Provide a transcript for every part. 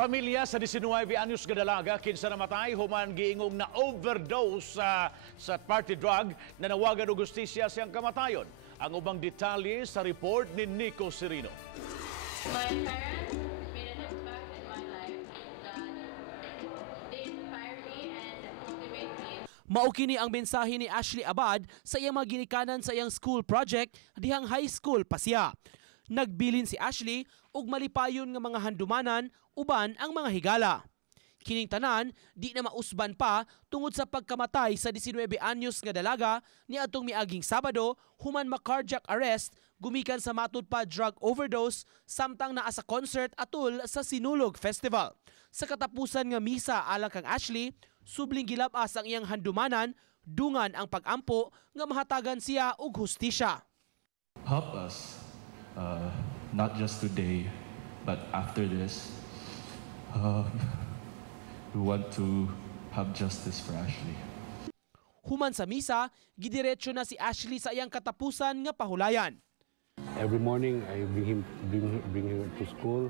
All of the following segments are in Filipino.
Pamilya sa 19 anyos nga dalaga kinsa namatay human giingong na overdose sa party drug na nawagan og hustisya siyang kamatayon. Ang ubang detalye sa report ni Nico Serino. My parents made an impact in my life that they inspire me and motivate me. Mao kini ang mensahe ni Ashley Abad sa iyang mga ginikanan sa iyang school project dihang high school pa siya. Nagbilin si Ashley og malipayon nga mga handumanan uban ang mga higala. Kining tanan di na mausban pa tungod sa pagkamatay sa 19 anyos nga dalaga ni atong miaging Sabado human ma-cardiac arrest gumikan sa matud pa drug overdose samtang naa sa concert atul sa Sinulog Festival. Sa katapusan nga misa alang kang Ashley, subling gilabas ang iyang handumanan dungan ang pag-ampo nga mahatagan siya og hustisya. Help us. Not just today, but after this, we want to have justice for Ashley. Human sa misa, gidiretso na si Ashley sa iyang katapusan nga pahulayan. Every morning, I bring her to school.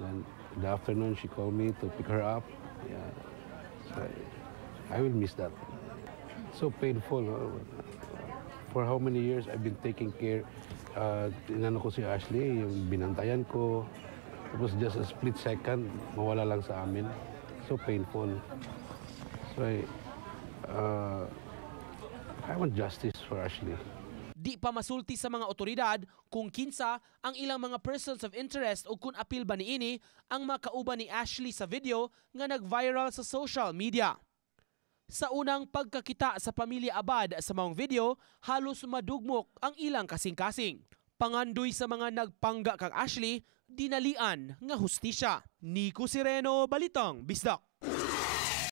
Then in the afternoon, she called me to pick her up. Yeah, so I will miss that. So painful. For how many years I've been taking care. Inano ko si Ashley, yung binantayan ko. Tapos just a split second, mawala lang sa amin. So painful. So I want justice for Ashley. Di pa masulti sa mga otoridad kung kinsa ang ilang mga persons of interest o kung apil ba niini ang makauban ni Ashley sa video nga nag-viral sa social media. Sa unang pagkakita sa pamilya Abad sa maong video, halos madugmok ang ilang kasing-kasing. Pangandoy sa mga nagpangga kang Ashley, dinalian nga hustisya. Nico Sereno, Balitang Bisdak.